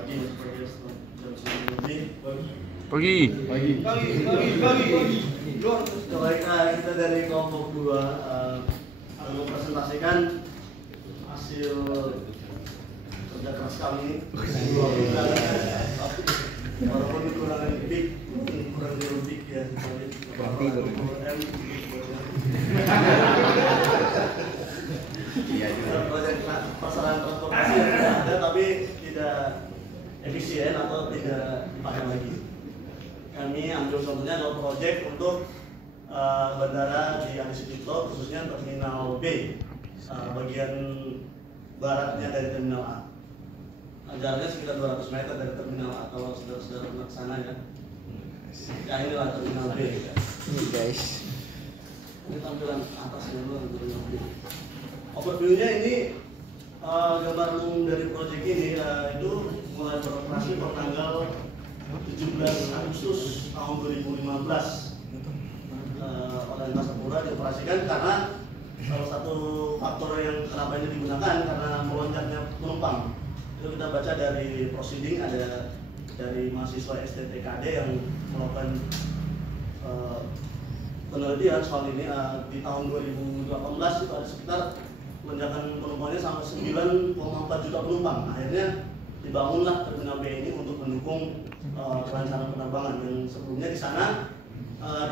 pagi jam 9 lebih. Pagi. Kita dari kelompok 2 akan mempresentasikan hasil kerja keras kami 2 bulan. Walaupun kurang lebih ya. Proyek pasaran transportasi yang tidak ada tapi tidak efisien atau tidak dipakai lagi. Kami ambil contohnya adalah proyek untuk bandara di Adi Sucipto, khususnya terminal B, bagian baratnya dari terminal A. Jaraknya sekitar 200 meter dari terminal A kalau saudara-saudara pernah ke sana ya. Ya inilah terminal B. Ini guys. Ini tampilan atasnya dulu terminal B. Overview-nya ini gambar umum dari proyek ini itu mulai beroperasi pada tanggal 17 Agustus tahun 2015 oleh Angkasa Pura dioperasikan karena salah satu faktor yang kenapa ini digunakan karena melonjaknya penumpang. Itu kita baca dari proceeding ada dari mahasiswa STTKD yang melakukan penelitian soal ini di tahun 2018 itu ada sekitar lonjakan penumpangnya sampai 9,4 juta penumpang. Akhirnya dibangunlah terminal B ini untuk mendukung kelancaran penerbangan yang sebelumnya di sana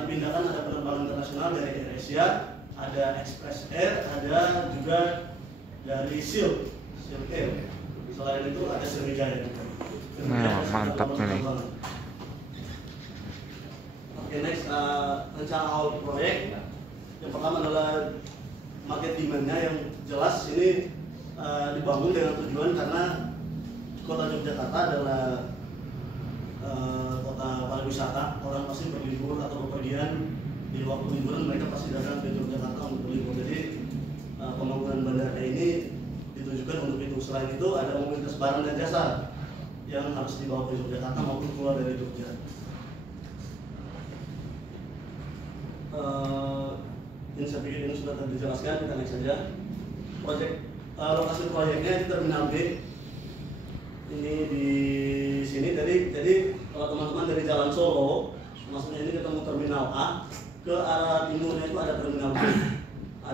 dipindahkan ada penerbangan internasional dari AirAsia, ada Express Air, ada juga dari Silk Air. Selain itu ada Sriwijaya. Nah, mantap ini. Oke, next rencana awal proyek. Yang pertama adalah market demand-nya yang jelas ini dibangun dengan tujuan karena Kota Yogyakarta adalah kota pariwisata. Orang pasti berlibur atau bepergian di waktu liburan mereka pasti datang ke Yogyakarta untuk berlibur. Jadi pembangunan bandara ini ditujukan untuk itu. Selain itu ada mobilitas barang dan jasa yang harus dibawa ke Yogyakarta maupun keluar dari Jogja. Ini saya pikir ini sudah dijelaskan, kita next saja. Lokasi proyeknya di Terminal B. Ini di sini jadi kalau teman-teman dari Jalan Solo, maksudnya ini ketemu Terminal A, ke arah timurnya itu ada Terminal B.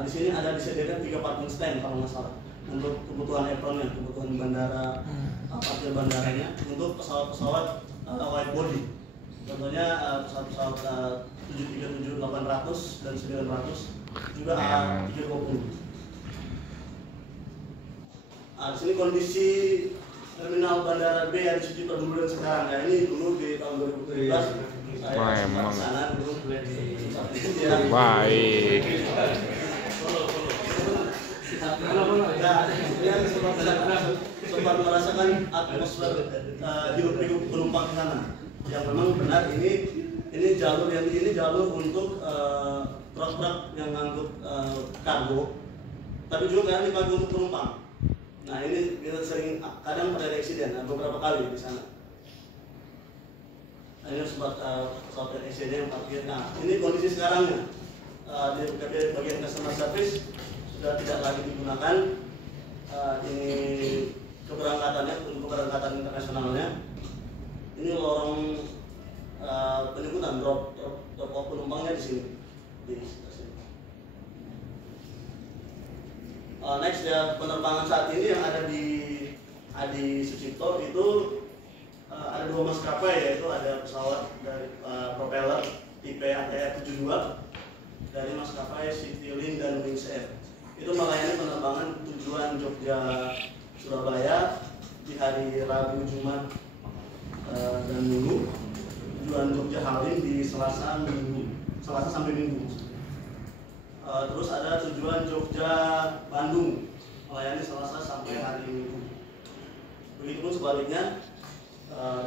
Di sini ada disediakan 3 parking stand kalau nggak salah untuk kebutuhan apronnya, kebutuhan bandara, parkir bandaranya, untuk pesawat-pesawat wide body. Contohnya pesawat-pesawat 737, 800 dan 900 juga A320. Di sini kondisi terminal bandara B Adi Sucipto dulu dan sekarang. Nah ini dulu di tahun 2017 saya sempat ke sana dulu. Baik. Sempat merasakan atmosfer hidup penumpang di sana. Yang memang benar ini jalur untuk truk-truk yang ngangkut kargo, tapi juga kadang dipakai untuk penumpang. Nah ini kita sering kadang pada eksiden beberapa kali di sana. Nah, ini sempat pesawat eksiden yang parkir. Nah ini kondisi sekarangnya di bagian customer service sudah tidak lagi digunakan. Ini keberangkatannya untuk keberangkatan internasionalnya. Ini lorong penjemputan drop off penumpangnya di sini. Next ya, penerbangan saat ini yang ada di Adi Sucipto itu ada 2 maskapai, yaitu ada pesawat dari propeller tipe ATR-72 dari maskapai Citylink dan Wings Air. Itu melayani penerbangan tujuan Jogja Surabaya di hari Rabu, Jumat dan Minggu, tujuan Jogja Halim di Selasa sampai Minggu. Terus ada tujuan Jogja Bandung melayani Selasa sampai hari Minggu. Begitupun sebaliknya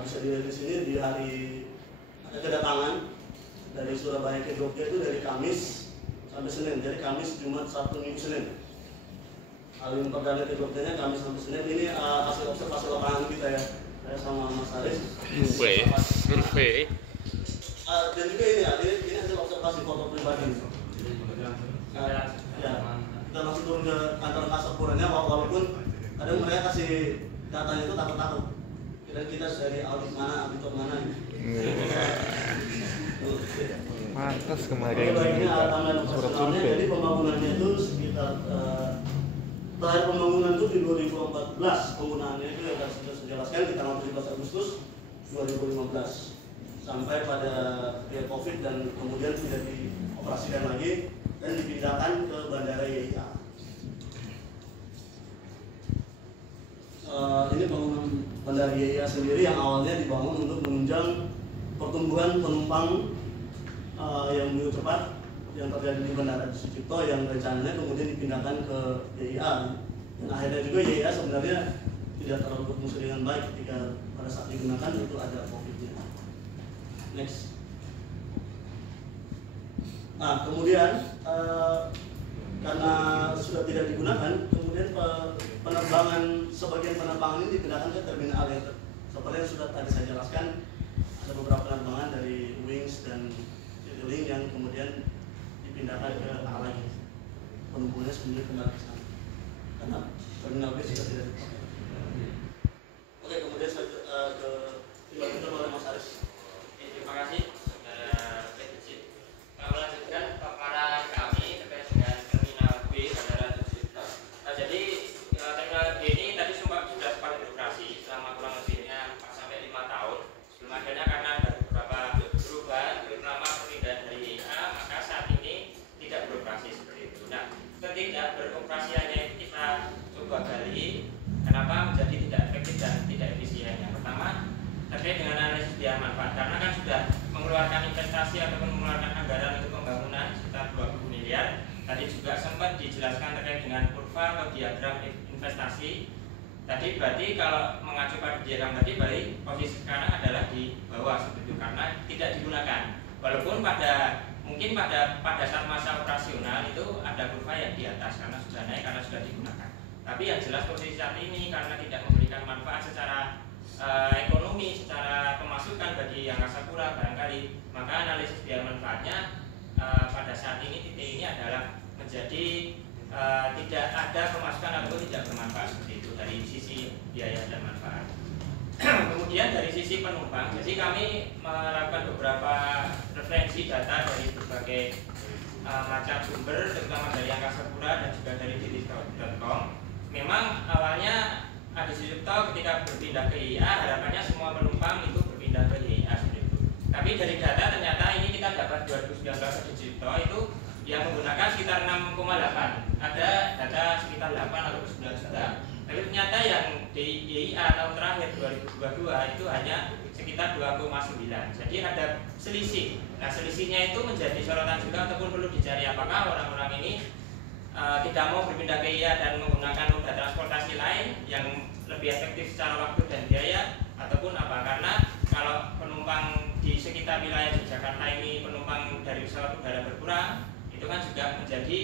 bisa dilihat di sini di hari ada kedatangan dari Surabaya ke Jogja itu dari Kamis sampai Senin. Jadi Kamis, Jumat, Sabtu, Minggu, Senin. Halim perdana ke Jogjanya Kamis sampai Senin. Ini hasil observasi lapangan kita ya. Saya sama Mas Aris. Survei. Dan juga ini hasil observasi foto pribadi. Ya, kita langsung turun ke kantor Angkasa Puranya, walaupun kadang mereka kasih datanya itu takut-takut. Kita dan kita dari audit mana, auditor mana gitu. Pantas kemarin Ini tambahan operasionalnya, jadi pembangunannya itu sekitar terakhir pembangunan itu di 2014 penggunaannya itu yang sudah saya jelaskan di tanggal 17 Agustus 2015 sampai pada COVID dan kemudian tidak dioperasikan lagi dan dipindahkan ke Bandara YIA. Ini bangunan Bandara YIA sendiri yang awalnya dibangun untuk menunjang pertumbuhan penumpang yang begitu cepat yang terjadi di Bandara Sucipto yang rencananya kemudian dipindahkan ke YIA, dan akhirnya juga YIA sebenarnya tidak terlalu berfungsi dengan baik ketika pada saat digunakan itu ada COVID-nya. Next. Nah kemudian karena sudah tidak digunakan, kemudian penerbangan sebagian penerbangan ini dipindahkan ke terminal yang seperti yang sudah tadi saya jelaskan. Ada beberapa penerbangan dari Wings dan Citylink yang kemudian dipindahkan ke A lagi, penumpukannya sebenarnya kembali ke sana karena terminal B sudah tidak dipakai. Oke, kemudian saya ke dilanjutkan oleh Mas Aris. Terima kasih saudara Presiden. Melanjutkan paparan kami terkait dengan terminal B Bandara Sucipto. Jadi terminal B ini tadi sudah sempat beroperasi selama kurang lebihnya 4 sampai 5 tahun. Sebelum akhirnya karena ada beberapa perubahan, terutama perpindahan dari YIA, maka saat ini tidak beroperasi seperti itu. Nah, ketika beroperasiannya itu kita coba gali kenapa menjadi tidak efektif dan tidak efisien. Yang pertama terkait dengan analisis biaya manfaat, karena kan sudah mengeluarkan investasi ataupun mengeluarkan anggaran untuk pembangunan sekitar 20 miliar. Tadi juga sempat dijelaskan terkait dengan kurva atau diagram investasi. Tadi berarti kalau mengacu pada diagram tadi, berarti posisi sekarang adalah di bawah seperti itu karena tidak digunakan. Walaupun mungkin pada saat masa operasional itu ada kurva yang di atas karena sudah naik karena sudah digunakan. Tapi yang jelas posisi saat ini karena tidak memberikan manfaat secara ekonomi, secara pemasukan bagi Angkasa Pura barangkali, maka analisis biaya manfaatnya pada saat ini titik ini adalah menjadi tidak ada pemasukan ataupun tidak bermanfaat seperti itu dari sisi biaya dan manfaat. Kemudian dari sisi penumpang, jadi kami melakukan beberapa referensi data dari berbagai macam sumber, terutama dari Angkasa Pura dan juga dari detik.com. Memang awalnya Adi Sucipto ketika berpindah ke YIA harapannya semua penumpang itu berpindah ke YIA seperti itu. Tapi dari data ternyata ini kita dapat 2019 Adi Sucipto itu yang menggunakan sekitar 6,8. Ada data sekitar 8 atau 9 juta. Tapi ternyata yang di YIA tahun terakhir 2022 itu hanya sekitar 2,9. Jadi ada selisih. Nah selisihnya itu menjadi sorotan juga ataupun perlu dicari apakah orang-orang ini tidak mau berpindah ke YIA dan menggunakan moda transportasi lain yang lebih efektif secara waktu dan biaya ataupun apa. Karena kalau penumpang di sekitar wilayah di Jakarta ini penumpang dari pesawat udara berkurang, itu kan juga menjadi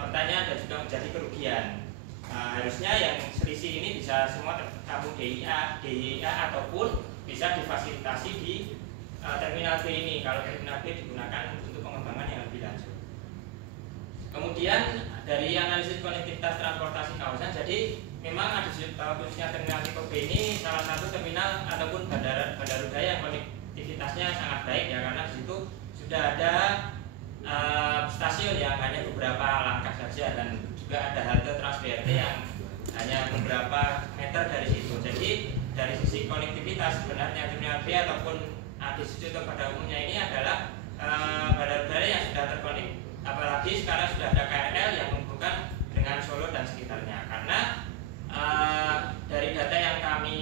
pertanyaan dan juga menjadi kerugian. Harusnya yang selisih ini bisa semua tertabung di YIA ataupun bisa difasilitasi di terminal B ini kalau terminal B digunakan untuk pengembangan yang lebih lanjut. Kemudian dari analisis konektivitas transportasi kawasan, jadi memang Adi Sucipto khususnya terminal tipe B ini salah satu terminal ataupun bandara udara yang konektivitasnya sangat baik ya, karena di situ sudah ada stasiun yang hanya beberapa langkah saja dan juga ada halte Trans-BRT yang hanya beberapa meter dari situ. Jadi dari sisi konektivitas sebenarnya terminal B ataupun Adi Sucipto pada umumnya ini adalah bandara udara yang sudah terkonek. Apalagi sekarang sudah ada KRL yang menghubungkan dengan Solo dan sekitarnya. Karena dari data yang kami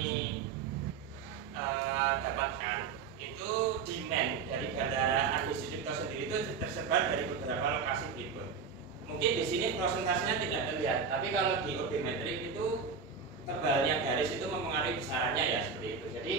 dapatkan itu demand dari bandara Adi Sucipto sendiri itu tersebar dari beberapa lokasi berikut. Mungkin di sini prosentasenya tidak terlihat, tapi kalau di odometrik itu tebalnya garis itu mempengaruhi besarannya ya seperti itu. Jadi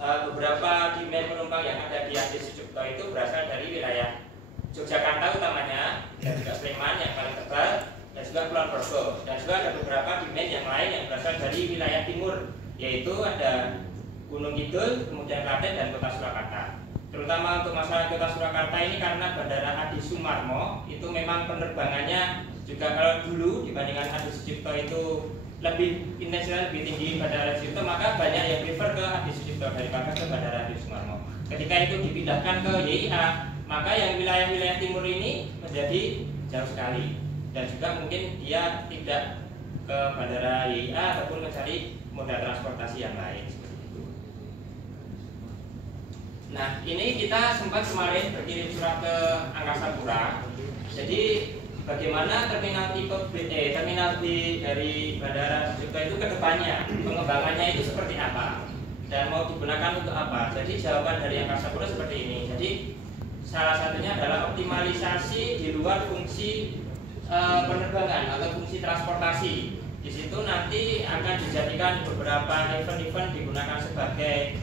beberapa demand penumpang yang ada di Adi Sucipto itu berasal dari wilayah Yogyakarta utamanya, dan juga Sleman yang paling tebal, dan juga Kulon Progo, dan juga ada beberapa demand yang lain yang berasal dari wilayah timur, yaitu ada Gunung Kidul, kemudian Klaten dan Kota Surakarta. Terutama untuk masalah Kota Surakarta ini karena Bandara Adi Sumarmo itu memang penerbangannya juga kalau dulu dibandingkan Adi Sucipto itu lebih intensitas lebih tinggi Bandara Adi Sucipto, maka banyak yang ketika itu dipindahkan ke YIA, maka yang wilayah-wilayah timur ini menjadi jauh sekali, dan juga mungkin dia tidak ke bandara YIA ataupun mencari moda transportasi yang lain. Nah, ini kita sempat kemarin berkirim surat ke Angkasa Pura. Jadi bagaimana terminal tipe B, terminal B dari Bandara Sucipto itu ke depannya, pengembangannya itu seperti apa dan mau digunakan untuk apa. Jadi jawaban dari Angkasa Pura seperti ini. Jadi salah satunya adalah optimalisasi di luar fungsi penerbangan atau fungsi transportasi. Di situ nanti akan dijadikan beberapa event-event digunakan sebagai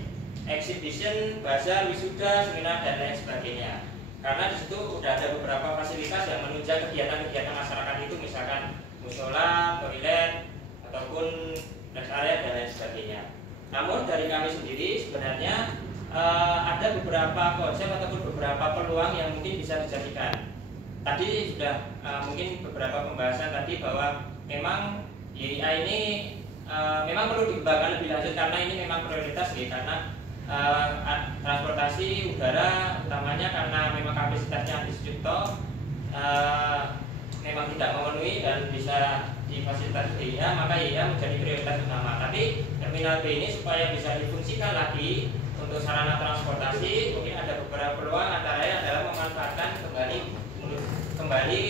exhibition, bazar, wisuda, seminar dan lain sebagainya. Karena di situ sudah ada beberapa fasilitas yang menunjang kegiatan-kegiatan masyarakat itu, misalkan musola, toilet, ataupun rest area dan lain sebagainya. Namun dari kami sendiri sebenarnya ada beberapa konsep ataupun beberapa peluang yang mungkin bisa dijadikan. Tadi sudah mungkin beberapa pembahasan tadi bahwa memang YIA ini memang perlu dikembangkan lebih lanjut karena ini memang prioritas ya, karena transportasi udara utamanya karena memang kapasitasnya di Sucipto memang tidak memenuhi dan bisa difasilitasi YIA, maka YIA menjadi prioritas utama. Tapi terminal B ini supaya bisa difungsikan lagi untuk sarana transportasi, mungkin ada beberapa peluang, antara lain adalah memanfaatkan kembali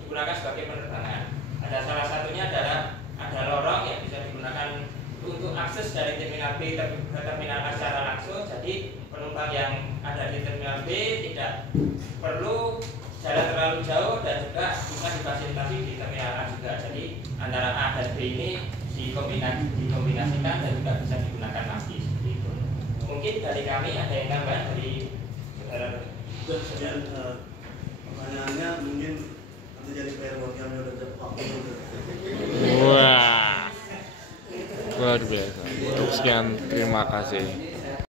digunakan sebagai penerbangan. Ada salah satunya adalah ada lorong yang bisa digunakan untuk akses dari terminal B ke terminal A secara langsung. Jadi penumpang yang ada di terminal B tidak perlu jalan terlalu jauh dan juga bisa difasilitasi di terminal A juga. Jadi antara A dan B ini dikombinasikan dan juga bisa digunakan lagi seperti itu. Mungkin dari kami ada yang tambahan dari saudara. Kemudian pertanyaannya mungkin nanti jadi PR buat kami udah waktu. Wah, luar biasa. Sekian, terima kasih.